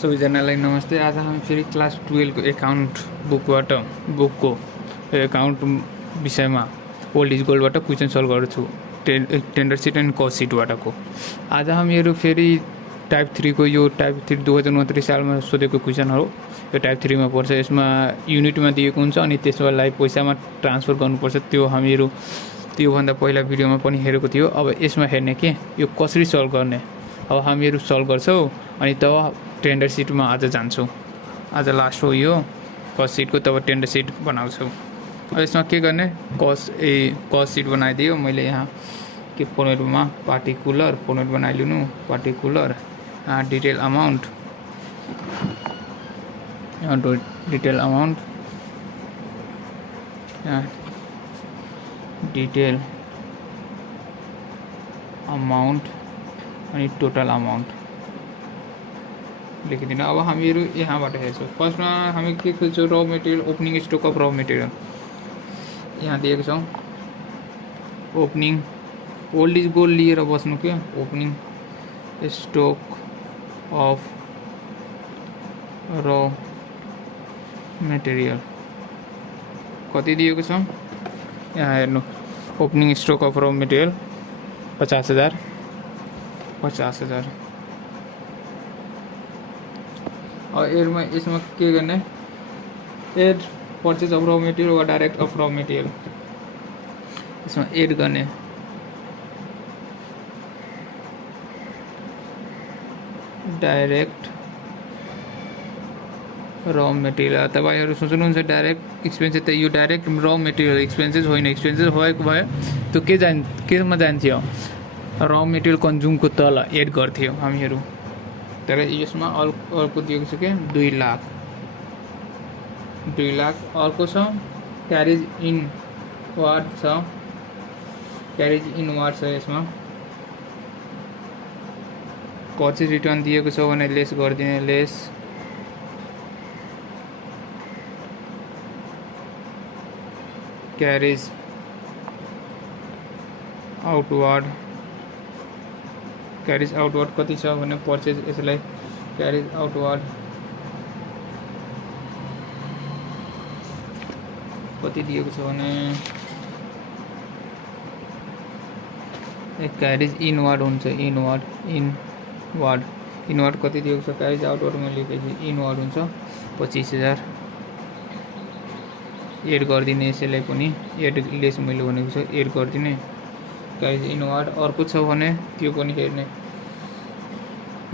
सबैजनालाई नमस्ते। आज हामी फेरि क्लास 12 को एकाउन्ट बुकको एकाउन्ट विषयमा ओल्ड इज गोल्डबाट क्वेसन सल्भ गर्छु, टेन्डर सिट एन्ड कस्ट सिटबाटको। आज हामीहरू फेरि टाइप 3 को यो टाइप 3 2029 सालमा सोधेको क्वेसन हो। यो टाइप 3 मा पर्छ। यसमा युनिटमा दिएको हुन्छ अनि त्यसलाई पैसामा ट्रान्सफर गर्नुपर्छ। त्यो हामीहरू त्योभन्दा पहिला भिडियोमा पनि हेरेको थियो। अब यसमा हेर्ने के यो कसरी सल्भ गर्ने, अब हामीहरू सल्भ गर्छौँ अनि तब टेन्डर सिटमा आज जान्छौँ। आज लास्ट हो यो कस्ट सिटको, तब टेन्डर सिट बनाउँछौँ। अब यसमा के गर्ने, कस्ट सिट बनाइदियो मैले। यहाँ के फर्मेटमा पार्टिकुलर फर्मेट बनाइलिनु, particular detail amount, detail amount, detail amount अनि टोटल अमाउन्ट लेखिदिनु। अब हामीहरू यहाँबाट हेर्छौँ। फर्स्टमा हामी के खोज्छौँ, र मेटेरियल, ओपनिङ स्टक अफ र मेटेरियल यहाँ दिएको छौँ। ओपनिङ ओल्ड इज गोल्ड लिएर बस्नु के, ओपनिङ स्टक अफ र मेटेरियल कति दिएको छ यहाँ हेर्नु। ओपनिङ स्टक अफ र मेटेरियल 50,000। अब यसमा के गर्ने, एड पर्चेज अफ र मेटेरियल वा डाइरेक्ट अफ र मेटेरियल, यसमा एड गर्ने। डाइरेक्ट र मेटेरियल, तपाईँहरू सोच्नुहुन्छ डाइरेक्ट एक्सपेन्सेस, त यो डाइरेक्ट र मेटेरियल एक्सपेन्सेस होइन। एक्सपेन्सेस भएको भए त्यो केमा जान्थ्यो, र मेटेरियल कन्ज्युमको तल एड गर्थ्यो हामीहरू। तर यसमा अर्को दिएको छ के 2 लाख। अर्को छ क्यारेज इन वार्ड छ, क्यारेज इन वार्ड छ। यसमा कति रिटर्न दिएको छ भने लेस गरिदिने, lace carriage outward, carriage outward कति छ भने पर्चेज, यसलाई क्यारेज आउटवार्ड कति दिएको छ भने क्यारेज इनवार्ड हुन्छ, इनवार्ड कति दिएको छ, क्यारेज आउटवार्ड मैले लेखेपछि इनवार्ड हुन्छ 25,000। एड गरिदिने, यसैलाई पनि एड लेस मैले भनेको छ, एड गरिदिने क्यारेज इनवार्ड। अर्को छ भने त्यो पनि हेर्ने,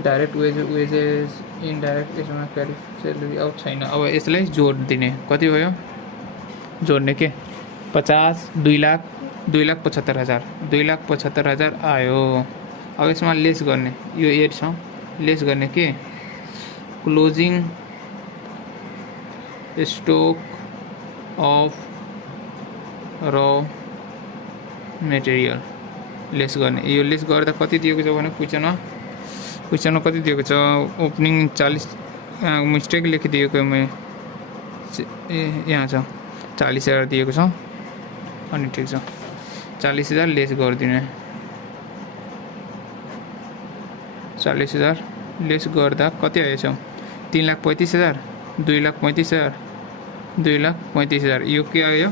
डाइरेक्ट वेजेस इनडाइरेक्ट, यसमा क्यारेज सेलेरी आउट छैन। अब यसलाई जोड दिने, कति भयो जोड्ने के 50, 2,75,000, 2,75,000 आयो। अब यसमा लेस गर्ने, यो एड छ, लेस गर्ने के क्लोजिङ स्टक अफ र मेटेरियल लेस गर्ने। यो लेस गर्दा कति दिएको छ भने क्वेसनमा कति दिएको छ, ओपनिङ 40, मिस्टेक लेखिदिएको मैं यहाँ छ 40,000 दिएको छ। अनि ठिक छ, 40,000 लेस गरिदिने। 40,000 लेस गर्दा कति आएछ, 3,35,000, 2,35,000, 2,35,000। यो के आयो,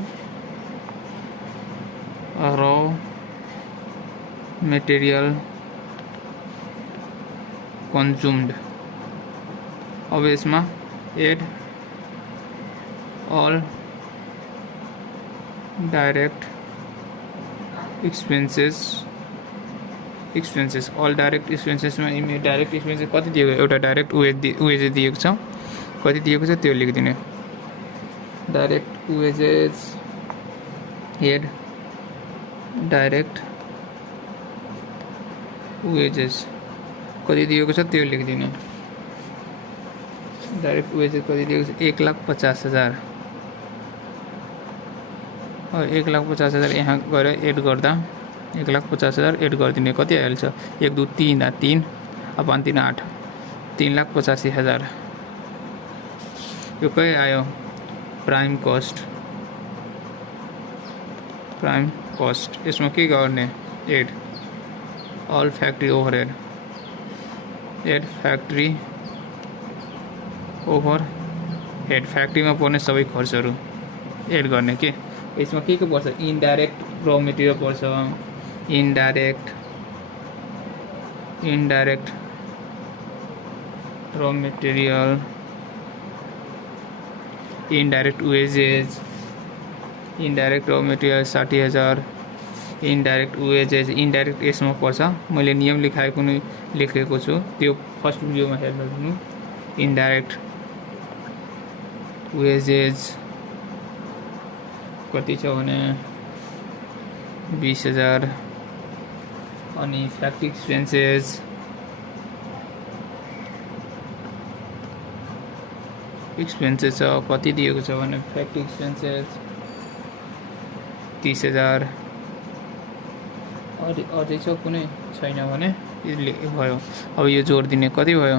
र मेटेरियल कन्ज्युम्ड। अब यसमा add all direct expenses, all direct एक्सपेन्सेसमा डाइरेक्ट एक्सपेन्सेस कति दिएको, एउटा डाइरेक्ट वेजेस दिएको छ, कति दिएको छ त्यो लेखिदिने। Direct wages add direct wages कति दिएको छ त्यो लेखिदिने। डाइरेक्ट वेजेस कति दिएको छ 1,50,000। 1,50,000 यहाँ गएर एड गर्दा 1,50,000 एड गरिदिने, कति आइहाल्छ 1, 2, 3, 3, 5, 3, 8, 3,85,000। यो के आयो, प्राइम कस्ट। यसमा के गर्ने, add all factory overhead, add factory overhead फ्याक्ट्रीमा पर्ने सबै खर्चहरू एड गर्ने के यसमा के पर्छ इन्डाइरेक्ट र मेटेरियल पर्छ इन्डाइरेक्ट र मेटेरियल इन्डाइरेक्ट वेजेज इन्डाइरेक्ट र मेटेरियल 60,000 इन्डाइरेक्ट वेजेज इन्डाइरेक्ट यसमा पर्छ मैले नियम लेखेको छु त्यो फर्स्ट भिडियोमा हेर्न दिनु इन्डाइरेक्ट वेजेज कति छ भने 20,000 अनि फ्याक्ट्री एक्सपेन्सेस छ कति दिएको छ भने फ्याक्ट्री एक्सपेन्सेस 30,000 अझै छ कुनै छैन भने भयो अब यो जोडिदिने कति भयो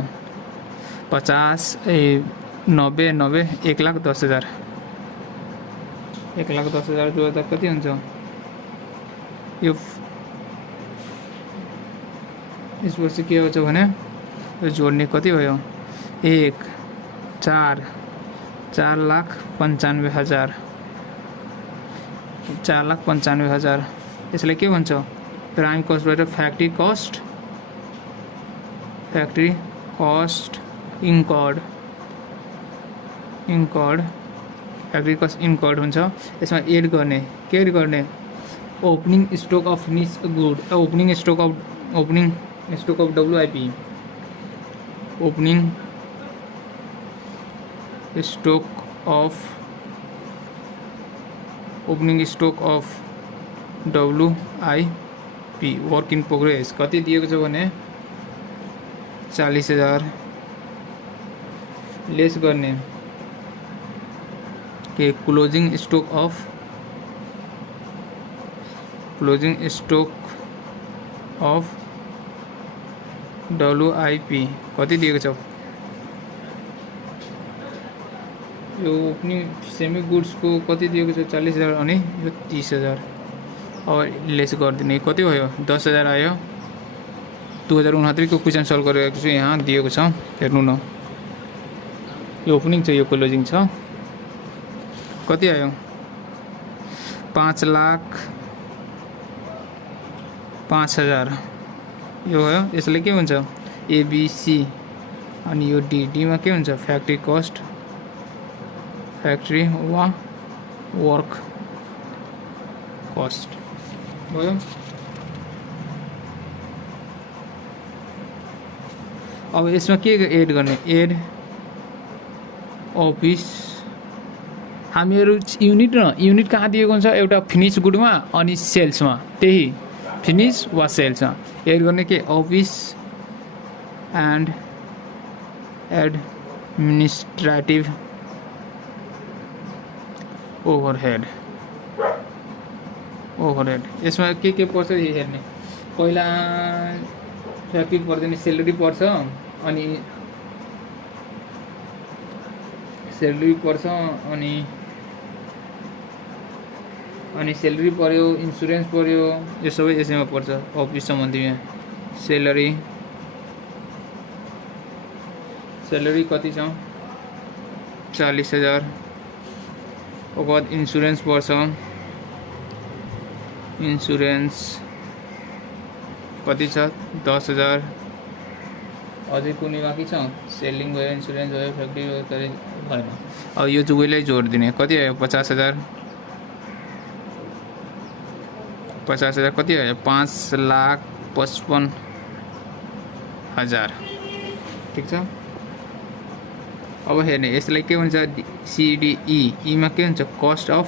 90 1,10,000 1,10,000 जोड्दा कति हुन्छ यो यसपछि के हुन्छ भने यो जोड्ने कति भयो 4,95,000 4,95,000 यसलाई के भन्छ प्राइम कस्टबाट factory cost incurred factory cost incurred हुन्छ यसमा एड गर्ने के एड गर्ने opening stock of finish good opening stock of WIP opening stock of WIP work in progress कति दिएको छ भने 40,000 लेस गर्ने के क्लोजिङ स्टक अफ WIP कति दिएको छ यो ओपनिङ सेमी गुड्सको कति दिएको छ 40,000 अनि यो 30,000 अब लेस गरिदिने कति भयो 10,000 आयो 2069 को क्वेसन सल्भ गरेको छु यहाँ दिएको छ हेर्नु न यो ओपनिङ छ यो क्लोजिङ छ कति आयो 5,05,000 यो हो यसले के हुन्छ ABC अनि यो डी मा के हुन्छ फ्याक्ट्री कस्ट फ्याक्ट्री वा वर्क कस्ट भयो अब यसमा के एड गर्ने एड अफिस हामीहरू युनिट कहाँ दिएको हुन्छ एउटा फिनिश गुडमा अनि सेल्समा त्यही फिनिश वा सेल्समा एड गर्ने के अफिस एन्ड एडमिनिस्ट्रेटिभ ओभरहेड यसमा के पर्छ हेर्ने पहिला फ्याक्ट्री पर्दैन सेलेरी पर्छ अनि सेलेरी पर्यो इन्सुरेन्स पर्यो यो सबै यसैमा पर्छ अफिस सम्बन्धीमा सेलेरी कति छ 40,000 उसको बाद इन्सुरेन्स पर्छ इन्सुरेन्स कति छ 10,000 अझै कुनै बाँकी छ सेलिङ भयो इन्सुरेन्स भयो फ्याक्ट्री भयो भएन अब यो जुगैलाई जोडिदिने कति आयो 50,000 कति आयो 5,55,000 ठिक छ अब हेर्ने यसलाई के भन्छ CDE मा के हुन्छ कस्ट अफ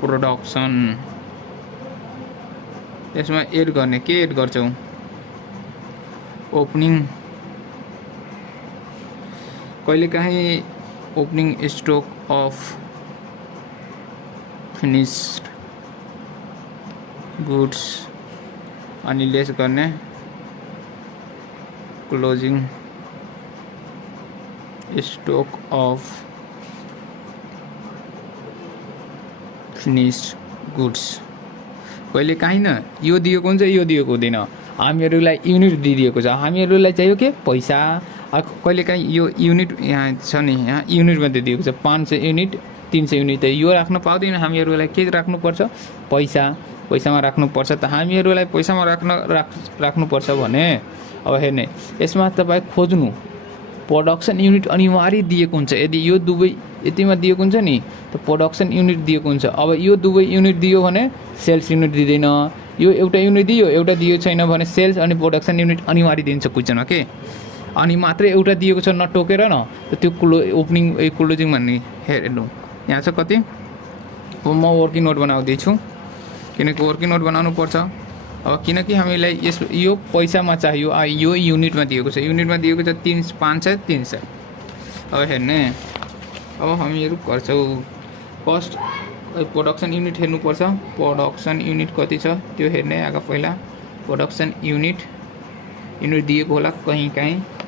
प्रोडक्सन यसमा एड गर्ने के एड गर्छौं ओपनिङ कहिलेकाहीँ opening stock of finished goods अनि लेस गर्ने closing stock of finished goods कहिले काहीँ न यो दिएको हुन्छ यो दिएको हुँदैन हामीहरूलाई युनिट दिइदिएको छ, हामीहरूलाई चाहियो के पैसा। कहिलेकाहीँ यो युनिट यहाँ छ नि, यहाँ युनिटमा दिइदिएको छ 500 युनिट 300 युनिट, त यो राख्न पाउँदैन, हामीहरूलाई के राख्नुपर्छ पैसा, पैसामा राख्नुपर्छ। त हामीहरूलाई पैसामा राख्नुपर्छ भने अब हेर्ने यसमा तपाईँ खोज्नु प्रोडक्सन युनिट अनिवार्य दिएको हुन्छ। यदि यो दुवै यतिमा दिएको हुन्छ नि त प्रोडक्सन युनिट दिएको हुन्छ। अब यो दुवै युनिट दियो भने सेल्स युनिट दिँदैन, यो एउटा युनिट दियो एउटा दिएको छैन भने सेल्स अनि प्रोडक्सन युनिट अनिवार्य दिन्छ क्वेसनमा के। अनि मात्रै एउटा दिएको छ नटोकेर न, त त्यो ओपनिङ क्लोजिङ भन्ने हेर्नु यहाँ छ कति। अब म वर्किङ नोट बनाउँदैछु किनकि वर्किङ नोट बनाउनु पर्छ। अब किनकि हामीलाई यो पैसामा चाहियो, यो युनिटमा दिएको छ, युनिटमा दिएको छ 500 300। अब हेर्ने अब हामीहरू गर्छौँ कस्ट प्रोडक्सन युनिट हेर्नुपर्छ, प्रोडक्सन युनिट कति छ त्यो हेर्ने आएको पहिला। प्रोडक्सन युनिट दिएको होला कहीँ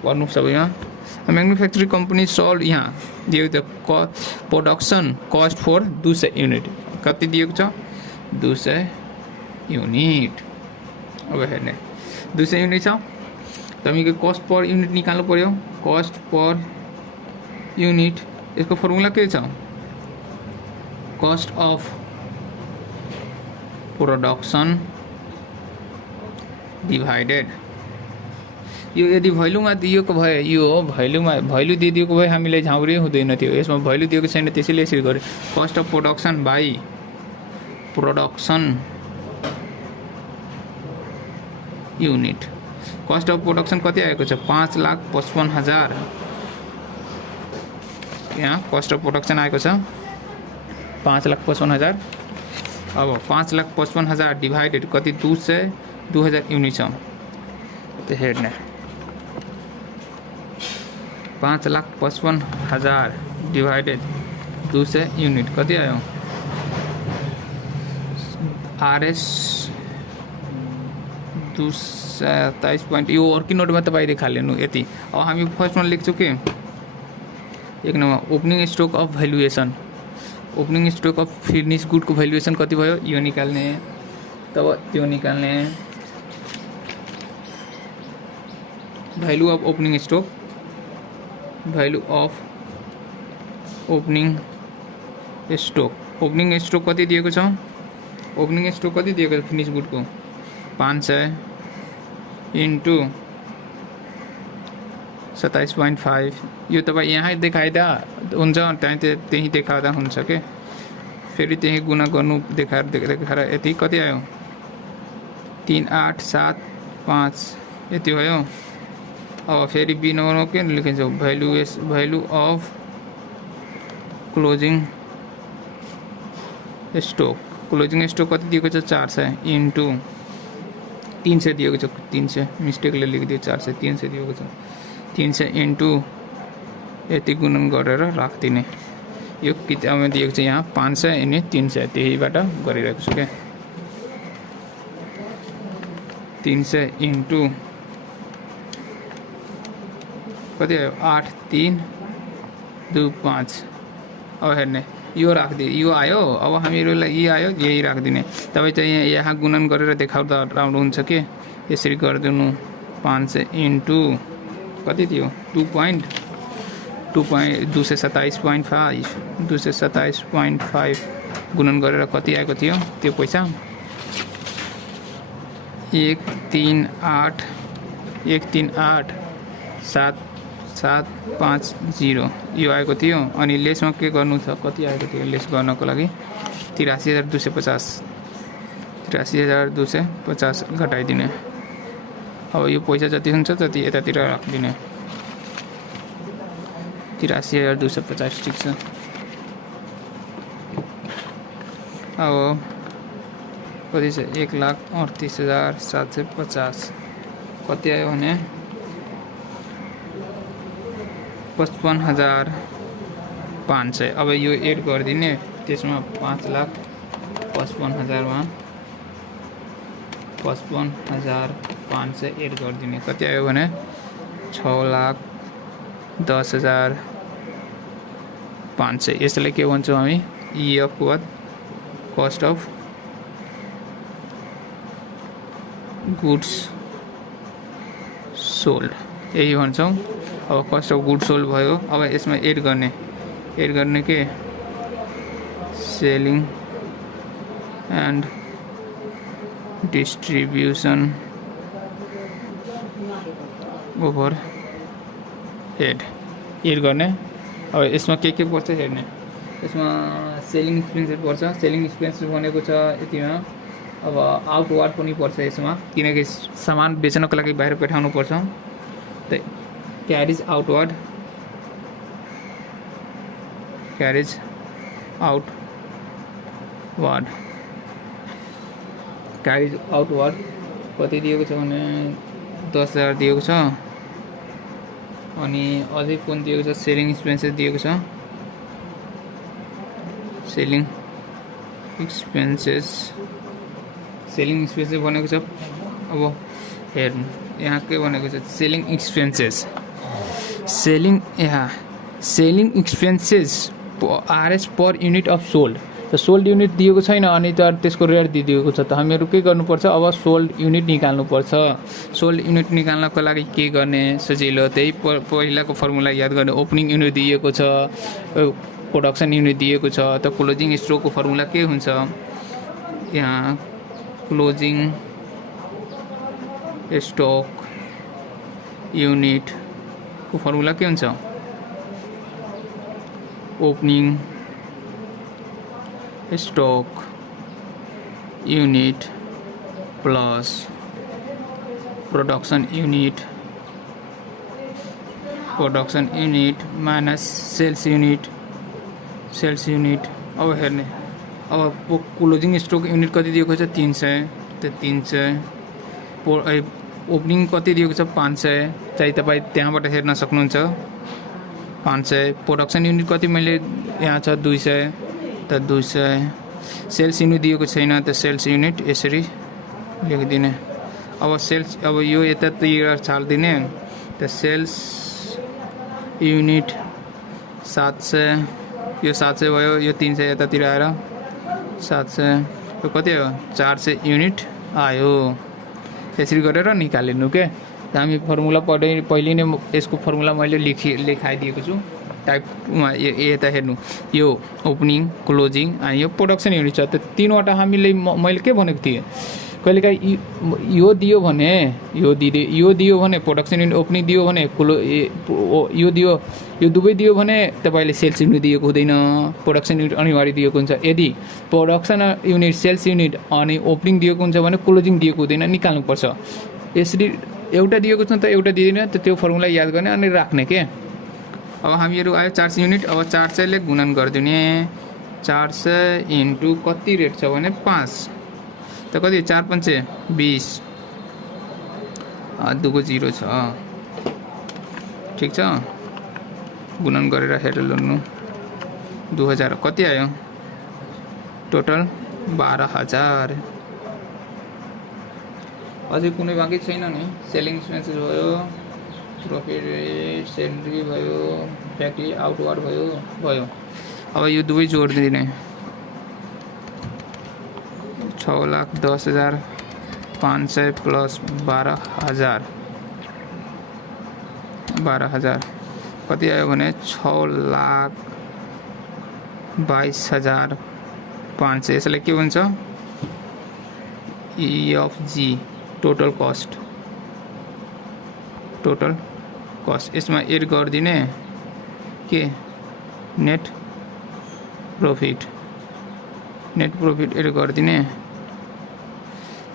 गर्नु सबैमा। मैन्युफैक्चरिंग कंपनी सोल्ड यहाँ दिएको छ प्रोडक्सन कस्ट फर 200 युनिट, कति दिएको छ 200 युनिट। अब हेर्ने 200 युनिट छ, तपाईको कस्ट पर युनिट निकाल्नु पर्यो। कस्ट पर युनिट यसको फर्मुला के छ, कस्ट अफ प्रोडक्सन डिवाइडेड यो यदि भ्यालुमा दिएको भए, यो भ्यालु दिएको भए हामीलाई झाउरे हुँदैन थियो। यसमा भ्यालु दिएको छैन त्यसैले यसरी गरे। Cost of production by production unit. Cost of production कति आएको छ 5,55,000। यहाँ कस्ट अफ प्रोडक्सन आएको छ 5,55,000। अब 5,55,000 डिवाइडेड कति 2,000 युनिट छ। तो हेर्ने 5,55,000 डिवाइडेड 200 युनिट कति आयो। RS 227 point. यो वर्किङ नोटमा तपाईँ देखालिनु यति। अब हामी फर्स्टमा लेख्छौँ के 1 number opening stock of valuation. Opening stock of finish गुडको भ्यालुएसन कति भयो यो निकाल्ने, तब त्यो निकाल्ने। Value of opening stock, value of opening stock. Opening stock कति दिएको छ, ओपनिङ स्टक कति दिएको छ फिनिश गुडको 500 इन्टु 27.5। यो तपाईँ यहाँ देखाइदा हुन्छ, त्यही देखाउँदा हुन्छ के, फेरि त्यही गुणा गर्नु देखाएर यति कति आयो 3,875 यति भयो। अब फेरि बी नम्बरमा के लेखिन्छ value of closing stock. Closing stock कति दिएको छ 400 इन्टु 300 दिएको छ 300 मिस्टेकले लेखिदियो 400 300 दिएको छ 300 इन्टु यति गुणन गरेर राखिदिने। यो किताबमा दिएको छ यहाँ 500 अनि 300 त्यहीबाट गरिरहेको छु क्या। 300 इन्टु कति आयो 8,3,2,5। अब हेर्ने यो राखिदिए यो आयो। अब हामीहरूलाई यही आयो यही राखिदिने। तपाईँ चाहिँ यहाँ गुणन गरेर देखाउँदा राम्रो हुन्छ के, यसरी गरिदिनु 500 इन्टु कति थियो 227.5 गुणन गरेर कति आएको थियो त्यो पैसा 138,750 यो आएको थियो। अनि लेसमा के गर्नु छ कति आएको थियो लेस गर्नको लागि 83,250 घटाइदिने। अब यो पैसा जति हुन्छ त्यति यतातिर राखिदिने 83,250 ठिक छ। अब कति छ 1,38,750 कति आयो भने 55,500। अब यो एड गरिदिने त्यसमा 5,55,000 मा 55,500 एड गरिदिने कति आयो भने 6,10,500। यसलाई के भन्छौँ हामी EF को बाद कस्ट अफ गुड्स सोल्ड यही भन्छौँ। अब कस्ट अफ गुड सोल्ड भयो। अब यसमा एड गर्ने के selling and distribution overhead add गर्ने। अब यसमा के पर्छ हेर्ने। यसमा सेलिङ एक्सपेन्सेस पर्छ। सेलिङ एक्सपेन्सेस भनेको छ यतिमा। अब आउटवार्ड पनि पर्छ यसमा, किनकि सामान बेच्नको लागि बाहिर पठाउनु पर्छ। त क्यारेज आउटवार्ड कति दिएको छ भने 10,000 दिएको छ। अनि अझै पनि दिएको छ सेलिङ एक्सपेन्सेस दिएको छ। सेलिङ एक्सपेन्सेस भनेको छ। अब हेर्नु यहाँ के भनेको छ selling expenses RS per unit of sold. त सोल्ड युनिट दिएको छैन अनि त त्यसको रेट दिएको छ। त हामीहरू के गर्नुपर्छ, अब सोल्ड युनिट निकाल्नुपर्छ। सोल्ड युनिट निकाल्नको लागि के गर्ने सजिलो, त्यही पहिलाको फर्मुला याद गर्ने। ओपनिङ युनिट दिएको छ, प्रोडक्सन युनिट दिएको छ। त क्लोजिङ स्टकको फर्मुला के हुन्छ, यहाँ क्लोजिङ स्टक युनिटको फर्मुला के हुन्छ, opening stock unit plus production unit minus sales unit. अब हेर्ने, अब क्लोजिङ स्टक युनिट कति दिएको छ 300। त 300 ओपनिङ कति दिएको छ 500, चाहिँ तपाईँ त्यहाँबाट हेर्न सक्नुहुन्छ 500। प्रोडक्सन युनिट कति मैले यहाँ छ 200, त 200। सेल्स युनिट दिएको छैन, त सेल्स युनिट यसरी लेखिदिने। अब यो यतातिर छाडिदिने। त सेल्स युनिट 700, यो 700 भयो, यो 300 यतातिर आएर 700, यो कति हो 400 युनिट आयो। त्यसरी गरेर निकालिनु के। हामी फर्मुला पहिले नै यसको फर्मुला मैले लेखाइदिएको छु टाइपमा। यता हेर्नु, यो ओपनिङ क्लोजिङ अनि यो प्रोडक्सन युनिट छ। त तीनवटा हामीले मैले के भनेको थिएँ, कहिलेकाहीँ यो दियो भने प्रोडक्सन युनिट ओपनिङ दियो भने यो दुवै दियो भने तपाईँले सेल्स युनिट दिएको हुँदैन, प्रोडक्सन युनिट अनिवार्य दिएको हुन्छ। यदि प्रोडक्सन युनिट सेल्स युनिट अनि ओपनिङ दिएको हुन्छ भने क्लोजिङ दिएको हुँदैन, निकाल्नुपर्छ। यसरी एउटा दिएको छ त एउटा दिँदैन, त त्यो फर्मुला याद गर्ने अनि राख्ने के। अब हामीहरू आयो 400 युनिट। अब 400 ले गुणन गरिदिने। 400 इन्टु कति रेट छ भने 5, त कति 4 5 20, 2 को 0 छ। ठिक छ, गुणन गरेर हेरेर ल्याउनु। 2000 कति आयो टोटल 12,000। अझै कुनै बाँकी छैन नि। सेलिङ एक्सपेन्सेस भयो, प्रफिट सेलरी भयो, फ्याक्ट्री आउटवार्ड भयो। अब यो दुवै जोडिदिने। 6,10,500 प्लस 12,000 कति आयो भने 6,22,500। यसलाई के भन्छ, EFG टोटल कस्ट। यसमा एड गरिदिने के नेट प्रॉफिट एड गरिदिने।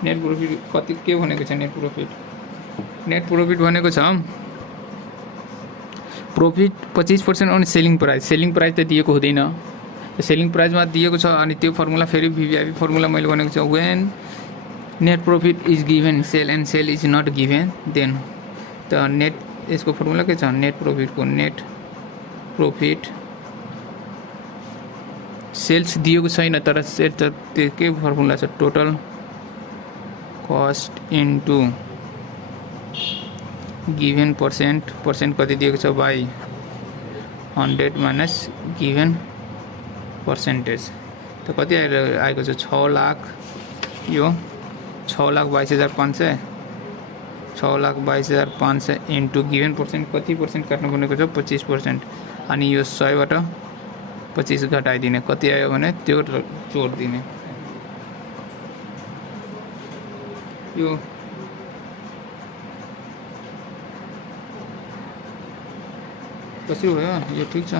नेट प्रॉफिट कति के भनेको छ, नेट प्रॉफिट भनेको छ प्रॉफिट 25% अनि सेलिङ प्राइस त दिएको हुँदैन। सेलिङ प्राइसमा दिएको छ अनि त्यो फर्मुला फेरि VVIP फर्मुला मैले भनेको छ, when net profit is given sale and sale is not given then. त नेट यसको फर्मुला के छ, नेट प्रॉफिट सेल्स दिएको छैन तर सेल त त्यो के फर्मुला छ, total cost into given percent कति दिएको छ बाई 100 माइनस गिभन पर्सेन्टेज। त कति आएको छ 6 लाख, यो 6,22,500 6,22,500 इन्टु गिभन पर्सेन्ट कति पर्सेन्ट काट्नुपर्ने छ 25%। अनि यो 100बाट 25 घटाइदिने कति आयो भने त्यो जोडिदिने। यो कसरी भयो यो ठिक छ।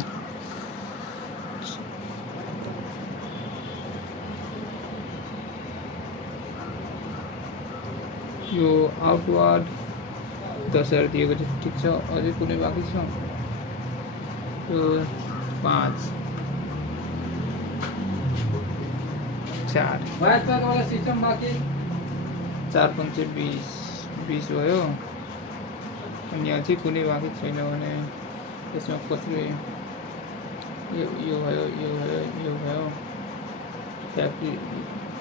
यो आउटवर्ड 10,000 दिएको छ ठिक छ। अझै कुनै बाँकी छ यो 5 4 सिस्टम बाँकी 4 5 20 भयो। अनि अझै कुनै बाँकी छैन भने त्यसमा कसरी यो भयो फ्याक्ट्री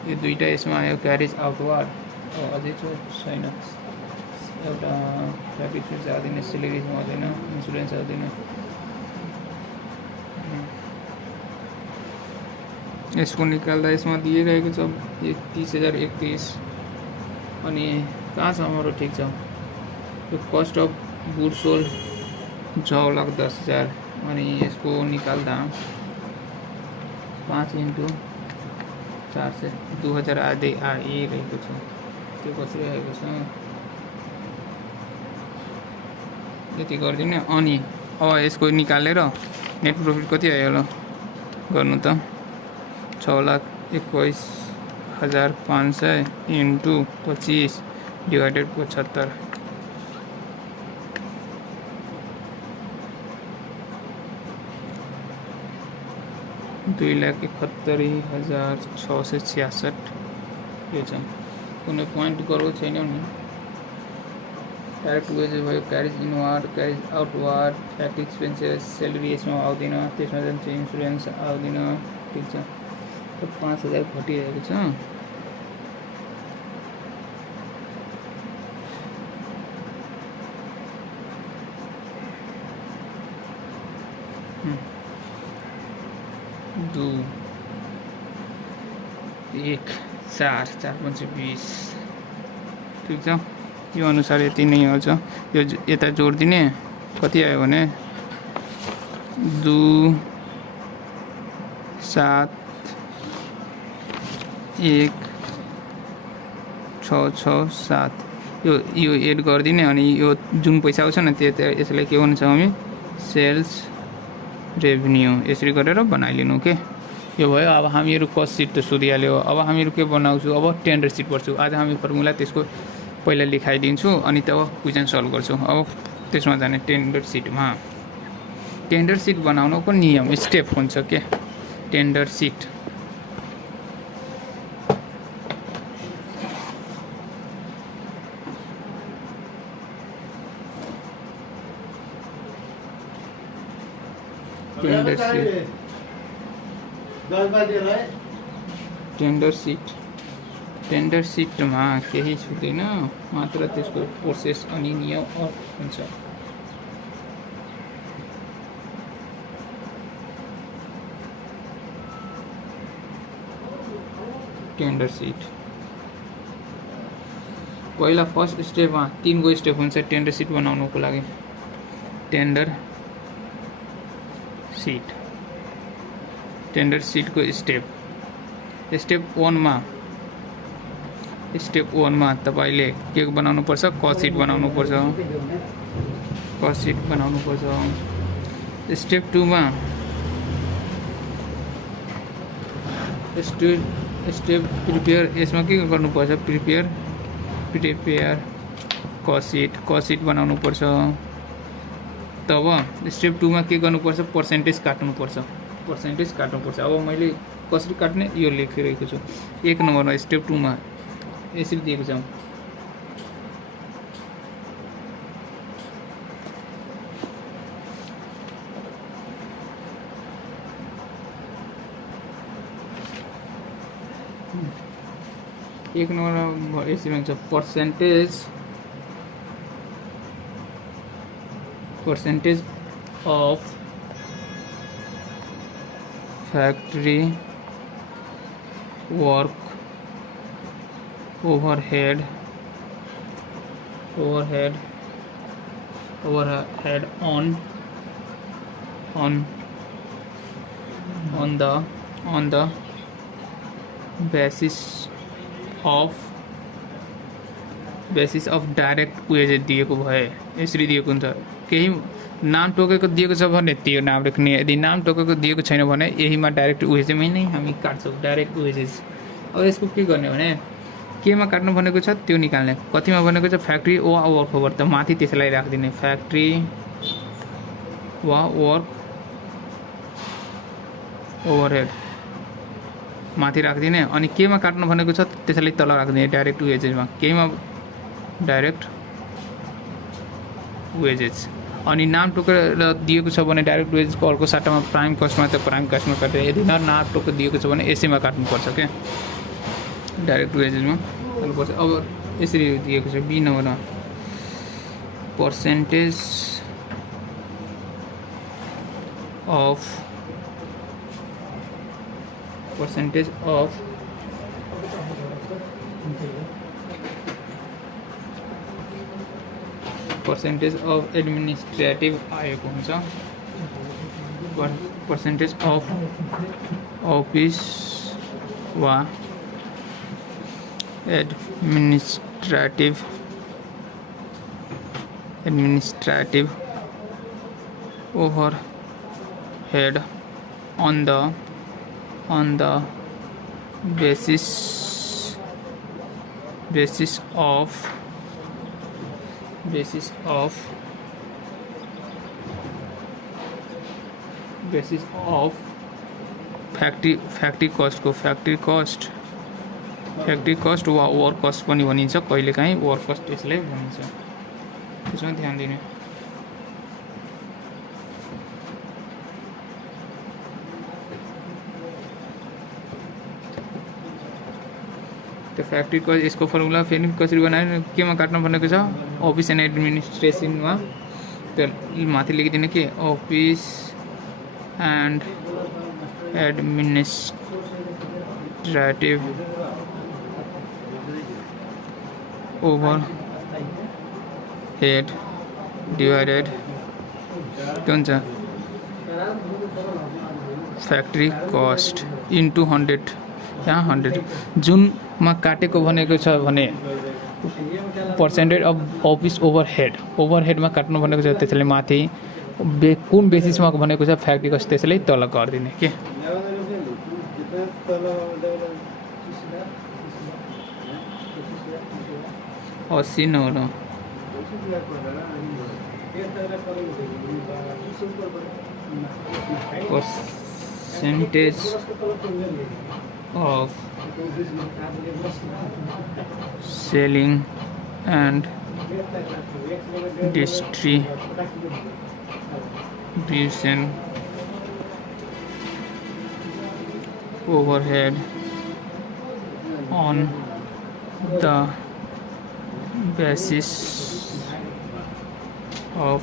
यो दुईटा यसमा आयो क्यारेज आउटवर्ड। अझै छैन एउटा फ्याक्ट्री फिज आउँदैन, सेलेरिज आउँदैन, इन्सुरेन्स आउँदैन। यसको निकाल्दा यसमा दिइरहेको छ 30,031। अनि कहाँ छ हाम्रो ठिक छ यो कस्ट अफ गुड सोल्ड 6,10,000। अनि यसको निकाल्दा 5 इन्टु 400 2,000 आधी आइरहेको छ। त्यो कसरी आएको छ यति गरिदिने। अनि अब यसको निकालेर नेट प्रफिट कति आयो ल गर्नु त 6,21,500 इन्टु 25 डिभाइडेड 75। 2,71,666 यो छ। कुनै पोइन्ट गरेको छैन नि। डाइरेक्ट वेजेस भयो, carriage inward, carriage outward, factory expenses, salary यसमा आउँदैन, त्यसमा जान्छ इन्सुरेन्स आउँदैन। ठिक छ 5,000 घटिरहेको छ। दो 1 4 4 5 20 ठिक छ। यो अनुसार यति नै आउँछ। यो यता जोडिदिने कति आयो भने 2 7 1 6 6 7 यो एड गरिदिने। अनि यो जुन पैसा आउँछ न त्यो यसलाई के भन्छ हामी सेल्स रेभिन्यू। यसरी गरेर बनाइलिनु के यो भयो। अब हामीहरू कस्ट सिट त सोधिहाल्यो। अब हामीहरू के बनाउँछु अब टेन्डर सिट पढ्छु। आज हामी फर्मुला त्यसको पहिला लेखाइदिन्छु अनि तब क्वेसन सल्भ गर्छु। अब त्यसमा जाने टेन्डर सिटमा। टेन्डर सिट बनाउनको नियम स्टेप हुन्छ के टेन्डर सिट। टेन्डर सिटमा केही छुँदैन, मात्र त्यसको प्रोसेस अनि नियम हुन्छ। टेन्डर सिट पहिला फर्स्ट स्टेपमा 3 गो स्टेप हुन्छ टेन्डर सिट बनाउनको लागि। टेन्डर सिटको स्टेप 1 मा तपाईले के बनाउनु पर्छ कस्ट सिट बनाउनु पर्छ। स्टेप 2 मा स्टेप प्रिपेयर यसमा के गर्नु पर्छ प्रिपेयर कस्ट सिट बनाउनु पर्छ। तब स्टेप 2 मा के गर्नुपर्छ पर्सेन्टेज काट्नु पर्छ। अब मैले कसरी काट्ने यो लेखिरहेको छु। 1 नम्बरमा स्टेप 2 मा यसरी दिएको छ। एक नम्बरमा यसरी हुन्छ percentage of factory work overhead overhead on the basis of direct wages दिएको भए यसरी दिएको हुन्छ। केही नाम टोकेको दिएको छ भने त्यो नाम राख्ने, यदि नाम टोकेको दिएको छैन भने यहीमा डाइरेक्ट वेजमै नै हामी काट्छौँ, डाइरेक्ट वेजेस। अब यसको के गर्ने भने केमा काट्नु भनेको छ त्यो निकाल्ने। कतिमा भनेको छ फ्याक्ट्री वा वर्क ओभर, त माथि त्यसलाई राखिदिने, फ्याक्ट्री वा वर्क ओभरहेड माथि राखिदिने। अनि केमा काट्नु भनेको छ त्यसलाई तल राखिदिने, डाइरेक्ट वेजेसमा। केहीमा डाइरेक्ट वेजेस। अनि नाम टोकेर दिएको छ भने डाइरेक्ट वेजेसको अर्को साटामा प्राइम कस्टमा त प्राइम कस्टमा काट्यो, यदि नाम टोकेर दिएको छ भने यसैमा काट्नुपर्छ क्या, डाइरेक्ट वेजेसमा काट्नुपर्छ। अब यसरी दिएको छ बी नम्बरमा पर्सेन्टेज अफ एडमिनिस्ट्रेटिभ आएको हुन्छ, पर्सेन्टेज अफ अफिस वा administrative overhead on the basis of factory cost वा वर्क कस्ट पनि भनिन्छ, कहिलेकाहीँ वर्क कस्ट यसलाई भनिन्छ, त्यसमा ध्यान दिने। त्यो फ्याक्ट्री कस्ट यसको फर्मुला फेरि कसरी बनायो, केमा काट्नु भनेको छ अफिस एन्ड एडमिनिस्ट्रेसनमा, त्यो माथि लेखिदिने के office and administrative overhead divided के हुन्छ फ्याक्ट्री कस्ट इन्टु 100, यहाँ 100 जुनमा काटेको भनेको छ भने पर्सेन्टेज अफ अफिस ओभरहेडमा काट्नु भनेको छ, त्यसैले माथि कुन बेसिसमा भनेको छ फ्याक्ट्री कस्ट त्यसैले तल गरिदिने के। अस्सी नौलो percentage of selling and distribution overhead on the basis of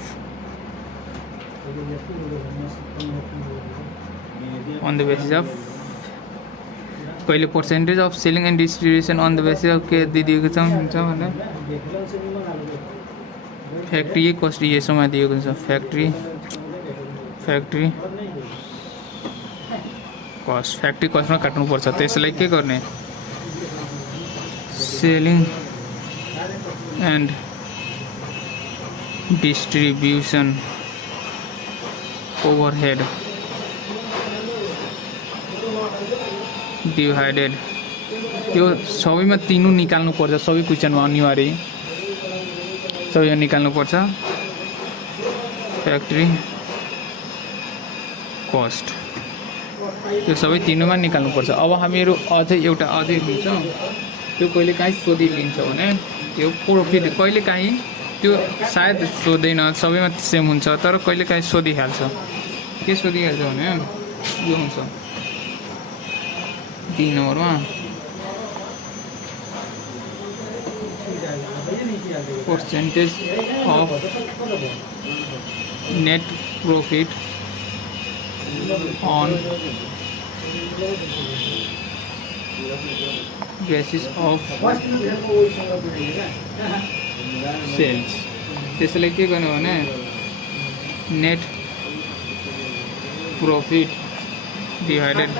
पहिले percentage of selling and distribution on the basis of के दिएको छ भने फ्याक्ट्री कस्ट यसोमा दिएको हुन्छ, फ्याक्ट्री कस्टमा काट्नुपर्छ। त्यसलाई के गर्ने selling and distribution overhead divided, यो सबैमा तीनों निकाल्नु पर्छ, सबै क्वेसनमा अनिवार्य सबै निकाल्नु पर्छ फ्याक्ट्री कस्ट, यो सबै तीनोमा निकाल्नु पर्छ। अब हामीहरू अझै लिन्छ, त्यो कहिलेकाहीँ सोधिलिन्छ भने त्यो प्रॉफिट कहिलेकाहीँ त्यो सायद सोध्दैन, सबैमा सेम हुन्छ, तर कहिलेकाहीँ सोधिहाल्छ। के सोधिहाल्छ भने यो हुन्छ डी नम्बरमा percentage of net profit on basis of sales त्यसैले के गर्नु भने net profit divided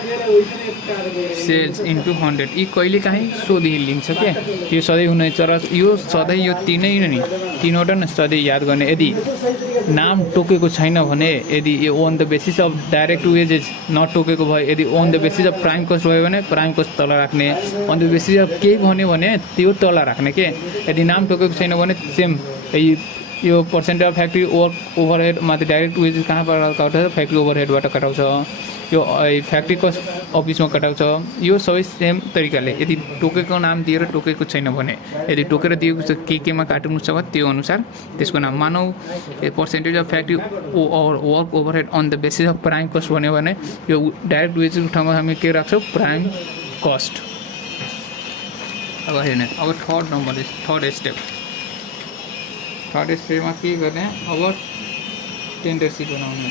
sales into 100 यी कहिले काहीँ सोधि लिन्छ के यो सधैँ हुने तर यो सधैँ यो तीनै नि तीनवटा न सधैँ याद गर्ने यदि नाम टोकेको छैन भने यदि यो on the basis of direct wages नटोकेको भयो यदि on the basis of prime cost भयो भने प्राइम कस्ट तल राख्ने अन द बेसिस अफ केही भन्यो भने त्यो तल राख्ने के यदि नाम टोकेको छैन भने सेम यो पर्सेन्टेज अफ फ्याक्ट्री ओभरहेड माथि डाइरेक्ट वेजेस कहाँबाट कटाउँछ फ्याक्ट्री ओभरहेडबाट कटाउँछ यो फ्याक्ट्री कस्ट अफिसमा कटाउँछ यो सबै सेम तरिकाले यदि टोकेको नाम दिएर टोकेको छैन भने यदि टोकेर दिएको छ केमा काट्नु छ त्यो अनुसार त्यसको नाम मानौ percentage of factory work overhead on the basis of prime cost भन्यो भने यो डाइरेक्ट वेजेसको ठाउँमा हामी के राख्छौँ प्राइम कस्ट। अब हेर्ने अब थर्ड स्टेपमा के गर्ने अब टेन्डर सिट बनाउने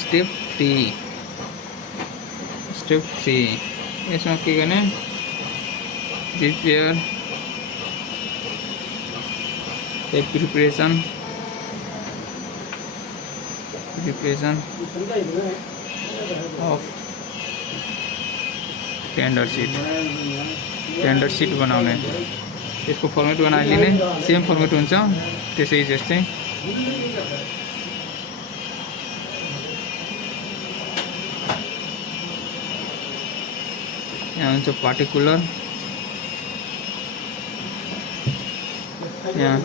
स्टेप 3 यसमा के गर्ने prepare preparation of tender seat बनाउने यसको फर्मेट बनाइलिने सेम फर्मेट हुन्छ त्यसै जस्तै यहाँ हुन्छ पार्टिकुलर यहाँ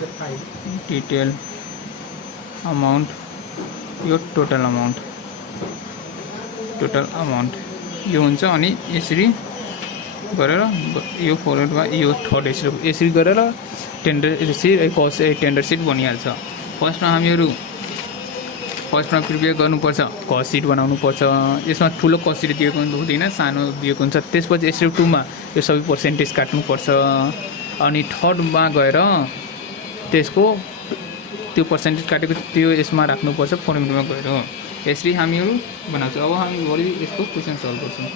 डिटेल अमाउन्ट यो टोटल अमाउन्ट यो हुन्छ अनि यसरी गरेर यो फर्मेटमा यो थर्ड स्टेप यसरी गरेर टेन्डर सिट बनिहाल्छ। फर्स्टमा हामीहरू प्रिपेयर गर्नुपर्छ कस्ट सिट बनाउनुपर्छ यसमा ठुलो कस्ट सिट दिएको हुँदैन सानो दिएको हुन्छ त्यसपछि स्टेप 2 मा यो सबै पर्सेन्टेज काट्नुपर्छ अनि थर्डमा गएर त्यसको त्यो पर्सेन्टेज काटेको त्यो यसमा राख्नुपर्छ फर्मेटमा गएर यसरी हामीहरू बनाउँछौँ। अब हामी भोलि यसको क्वेसन सल्भ गर्छौँ।